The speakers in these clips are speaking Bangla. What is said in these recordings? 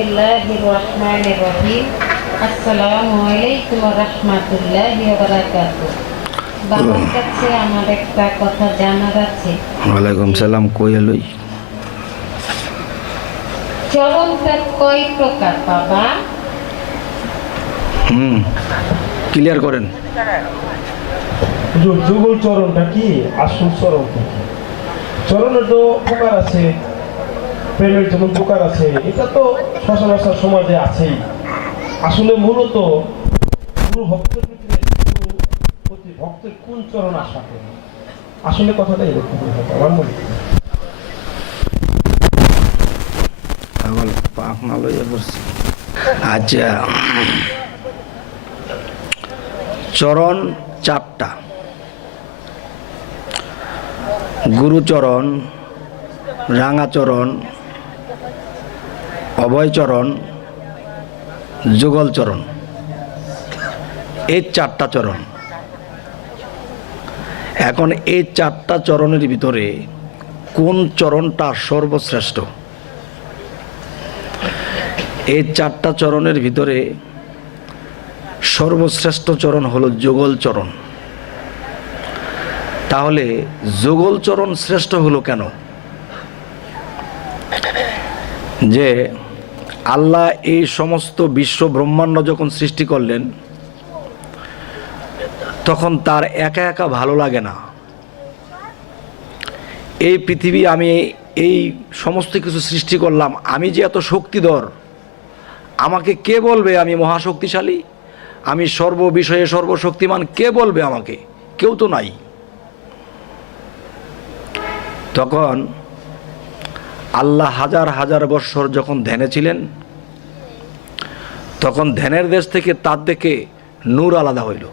বিসমিল্লাহির রহমানির রহিম। আসসালামু আলাইকুম ওয়া রাহমাতুল্লাহি ওয়া বারাকাতুহু। বাবার কাছে আমার একটা কথা জানার আছে। ওয়ালাইকুম সালাম। কই এলই? চরণটা কয় প্রকার বাবা? ক্লিয়ার করেন। যুগল চরণটা কি, আসল চরণটা কি? চরণের তো প্রকার আছে, প্রেমের যেমন প্রকার আছে, এটা তো সচরাচর সমাজে আছেই। আসলে মূলত গুরু ভক্তের ভিতরে প্রতি ভক্তের কোন চরণ আশা করে, আসলে কথাটা এরকম আমার মনে হয়। আচ্ছা, চরণ চারটা: গুরুচরণ, রাঙাচরণ, অভয়চরণ, যুগলচরণ। এই চারটা চরণ। এখন এই চারটা চরণের ভিতরে কোন চরণটা সর্বশ্রেষ্ঠ? এই চারটা চরণের ভিতরে সর্বশ্রেষ্ঠ চরণ হলো যুগল চরণ। তাহলে যুগল চরণ শ্রেষ্ঠ হলো কেন? যে আল্লাহ এই সমস্ত বিশ্ব ব্রহ্মাণ্ড যখন সৃষ্টি করলেন, তখন তার একা একা ভালো লাগে না। এই পৃথিবী, আমি এই সমস্ত কিছু সৃষ্টি করলাম, আমি যে এত শক্তিধর, আমাকে কে বলবে আমি মহাশক্তিশালী, আমি সর্ববিষয়ে সর্বশক্তিমান? কে বলবে আমাকে? কেউ তো নাই। তখন আল্লাহ হাজার হাজার বৎসর যখন ধ্যানে ছিলেন, তখন ধ্যানের দেশ থেকে তার থেকে নূর আলাদা হইল।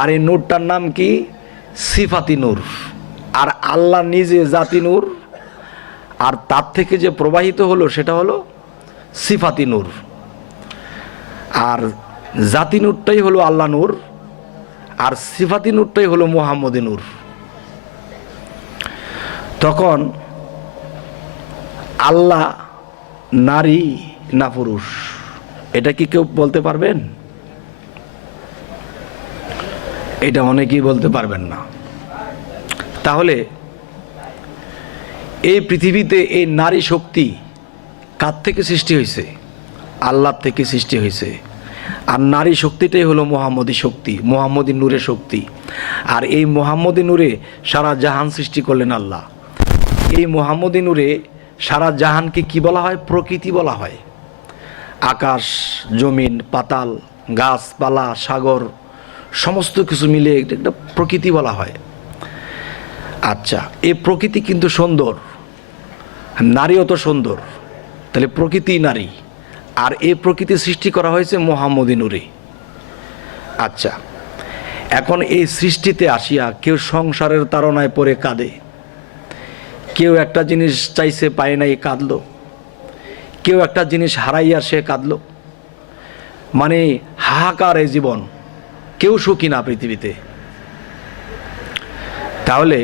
আর এই নূরটার নাম কি? সিফাতি নূর। আর আল্লাহ নিজে জাতি নূর, আর তার থেকে যে প্রবাহিত হলো সেটা হলো সিফাতি নূর। আর জাতি নূরটাই হলো আল্লাহ নূর, আর সিফাতি নূরটাই হলো মুহাম্মদী নূর। তখন আল্লাহ নারী না পুরুষ, এটা কি কেউ বলতে পারবেন? এটা অনেকেই বলতে পারবেন না। তাহলে এই পৃথিবীতে এই নারী শক্তি কার থেকে সৃষ্টি হয়েছে? আল্লাহ থেকে সৃষ্টি হয়েছে। আর নারী শক্তিটাই হলো মুহাম্মদী শক্তি, মুহাম্মদী নূরের শক্তি। আর এই মুহাম্মদী নূরে সারা জাহান সৃষ্টি করলেন আল্লাহ। এই মুহাম্মদী নূরে সারা জাহানকে কি বলা হয়? প্রকৃতি বলা হয়। আকাশ, জমিন, পাতাল, গাছপালা, সাগর, সমস্ত কিছু মিলে একটা প্রকৃতি বলা হয়। আচ্ছা, এই প্রকৃতি কিন্তু সুন্দর, নারীও তো সুন্দর। তাহলে প্রকৃতি নারী, আর এই প্রকৃতি সৃষ্টি করা হয়েছে মুহাম্মদী নূরে। আচ্ছা, এখন এই সৃষ্টিতে আসিয়া কেউ সংসারের তাড়নায় পড়ে কাঁদে, কেউ একটা জিনিস চাইছে পায় নাই কাঁদল, কেউ একটা জিনিস হারাইয়া সে কাঁদল। মানে হাহাকার এই জীবন, কেউ সুখী না পৃথিবীতে। তাহলে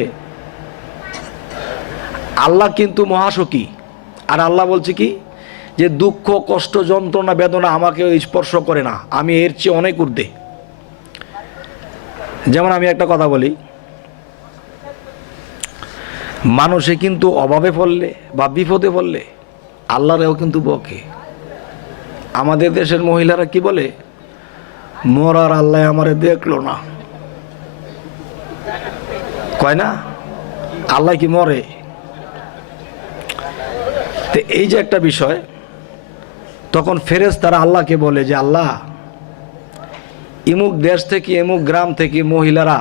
আল্লাহ কিন্তু মহাসুখী। আর আল্লাহ বলছে কি? যে দুঃখ, কষ্ট, যন্ত্রণা, বেদনা আমাকে স্পর্শ করে না, আমি এর চেয়ে অনেক ঊর্ধ্বে। যেমন আমি একটা কথা বলি, মানুষে কিন্তু অভাবে পড়লে বা বিপদে পড়লে আল্লাহরেও কিন্তু বকে। আমাদের দেশের মহিলারা কি বলে? মরার আল্লাহ আমারে দেখলো না, কয় না? আল্লাহ কি মরে? তো এই যে একটা বিষয়, তখন ফেরেশতারা আল্লাহকে বলে যে আল্লাহ, ইমুক দেশ থেকে, ইমুক গ্রাম থেকে মহিলারা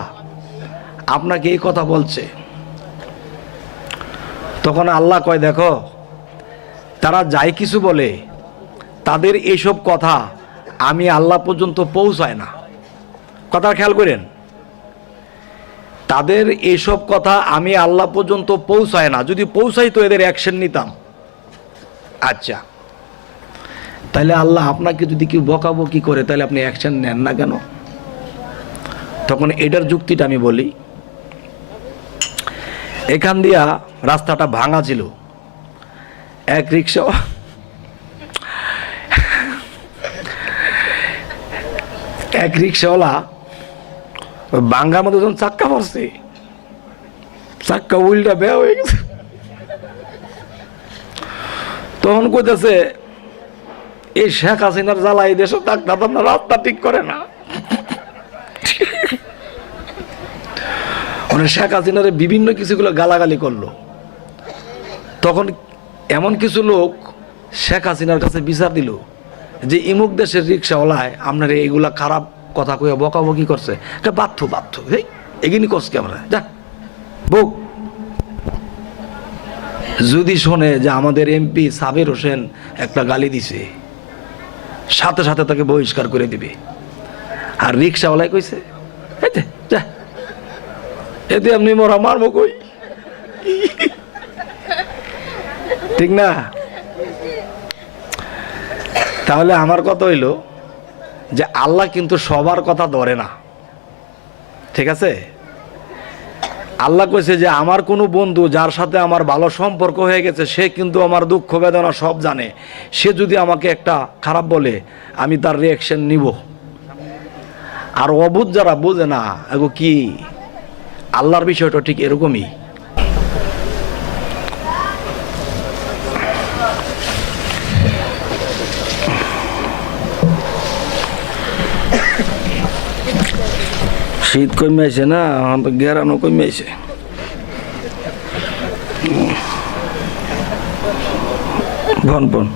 আপনাকে এই কথা বলছে। তখন আল্লাহ কয়, দেখো, তারা যাই কিছু বলে, তাদের এইসব কথা আমি আল্লাহ পর্যন্ত পৌঁছায় না। কথা খেয়াল করেন, তাদের এইসব কথা আমি আল্লাহ পর্যন্ত পৌঁছায় না। যদি পৌঁছাই তো এদের অ্যাকশন নিতাম। আচ্ছা, তাহলে আল্লাহ আপনাকে যদি কেউ বকাবকি করে, তাহলে আপনি অ্যাকশন নেন না কেন? তখন এটার যুক্তিটা আমি বলি। এখান দিয়া রাস্তাটা ভাঙা ছিল, এক রিক্সা এক রিক্সাওয়ালা ওই বাঙ্গার মধ্যে যখন চাক্কা পড়ছে, চাক্কা উইলটা বেয়া হয়ে গেছে, তখন কইতেছে এই শেখ হাসিনার জ্বালা এই দেশে ডাক্তার আপনার রাস্তা ঠিক করে না। মানে শেখ হাসিনার বিভিন্ন কিছুগুলো গালাগালি করলো। তখন এমন কিছু লোক শেখ হাসিনার কাছে বিচার দিল যে ইমুক দেশের রিক্সাওয়ালায় আপনার এইগুলা খারাপ কথা কয়ে বকাবকি করছে, বাধ্য বাধ্য এগিনি কষকে আমরা যা বউ। যদি শোনে যে আমাদের এমপি সাবের হোসেন একটা গালি দিছে, সাথে সাথে তাকে বহিষ্কার করে দিবে। আর রিক্সাওয়ালায় কইছে এতে যা, এতে আপনি মরা মারবো কই, ঠিক না? তাহলে আমার কথা হইল যে আল্লাহ কিন্তু সবার কথা ধরে না, ঠিক আছে? আল্লাহ কইছে যে আমার কোনো বন্ধু যার সাথে আমার ভালো সম্পর্ক হয়ে গেছে, সে কিন্তু আমার দুঃখ বেদনা সব জানে, সে যদি আমাকে একটা খারাপ বলে আমি তার রিয়াকশন নিব। আর অবুঝ যারা বোঝে না এগো কি, আল্লাহর বিষয়টা ঠিক এরকমই। শীত কমে আইছে না, গেরানো কমে আইছে। বন বন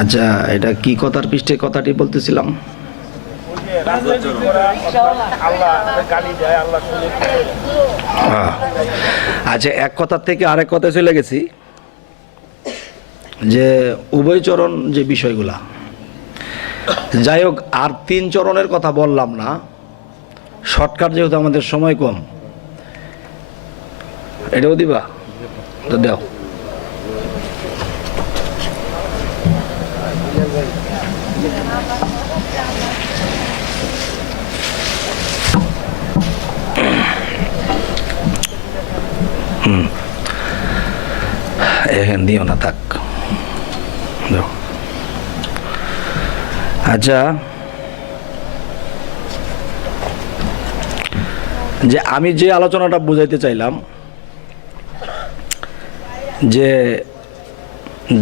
আচ্ছা, এটা কি কথার পৃষ্ঠে কথাটি বলতেছিলাম? আচ্ছা, এক কথার থেকে আরেক কথায় চলে গেছি যে উভয়চরণ যে বিষয়গুলা, যাই হোক, আর 3 চরণের কথা বললাম না, শর্টকাট যেহেতু আমাদের সময় কম। এটাও দিবা তো দাও। এখানে দিও না, থাক। আচ্ছা, যে আমি যে আলোচনাটা বুঝাইতে চাইলাম যে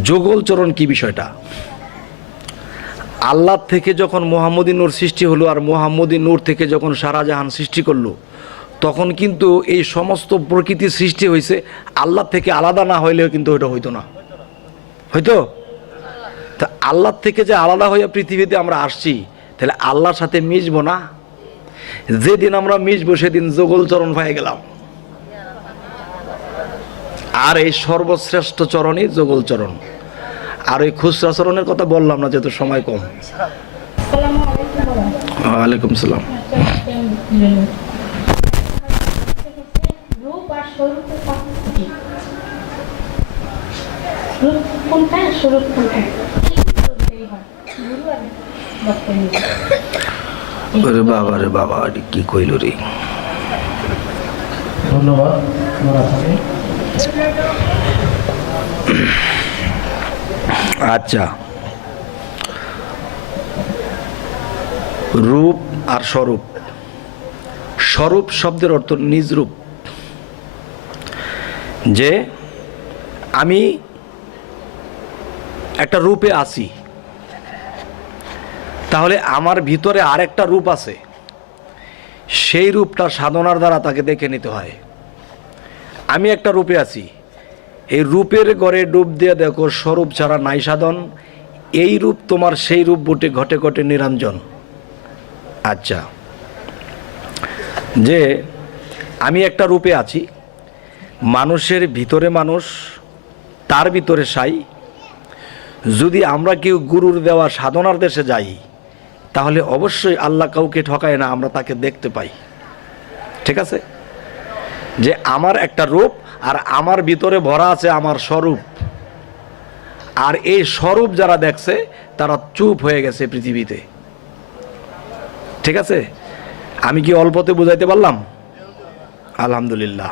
যুগলচরণ কি বিষয়টা, আল্লাহ থেকে যখন মোহাম্মদী নূর সৃষ্টি হলো আর মোহাম্মদী নূর থেকে যখন শাহজাহান সৃষ্টি করলো, তখন কিন্তু এই সমস্ত প্রকৃতি সৃষ্টি হয়েছে আল্লাহ থেকে আলাদা না হইলেও কিন্তু ওইটা হইতো না, হয়তো। তা আল্লাহ থেকে যে আলাদা হয়ে পৃথিবীতে আমরা আসছি, তাহলে আল্লাহর সাথে মিশবো না? যেদিন আমরা মিশবো সেদিন যুগলচরণ পেয়ে গেলাম। আর এই সর্বশ্রেষ্ঠ চরণই যুগলচরণ। আর ওই খুচরা চরণের কথা বললাম না, যেহেতু সময় কম। ওয়ালাইকুম সালাম। ওরে বাবা রে বাবা, কি কইল রে। ধন্যবাদ। আচ্ছা, রূপ আর স্বরূপ। স্বরূপ শব্দের অর্থ নিজ রূপ, যে আমি একটা রূপে আছি, তাহলে আমার ভিতরে আরেকটা রূপ আছে, সেই রূপটা সাধনার দ্বারা তাকে দেখে নিতে হয়। আমি একটা রূপে আছি, এই রূপের গড়ে ডুব দিয়ে দেখো স্বরূপ ছাড়া নাই সাধন, এই রূপ তোমার সেই রূপ বটে ঘটে ঘটে নিরঞ্জন। আচ্ছা, যে আমি একটা রূপে আছি, মানুষের ভিতরে মানুষ, তার ভিতরে সাই। যদি আমরা কেউ গুরুর দেওয়া সাধনার দেশে যাই, তাহলে অবশ্যই আল্লাহ কাউকে ঠকায় না, আমরা তাকে দেখতে পাই, ঠিক আছে? যে আমার একটা রূপ আর আমার ভিতরে ভরা আছে আমার স্বরূপ। আর এই স্বরূপ যারা দেখছে তারা চুপ হয়ে গেছে পৃথিবীতে, ঠিক আছে? আমি কি অল্পতে বুঝাইতে পারলাম? আলহামদুলিল্লাহ।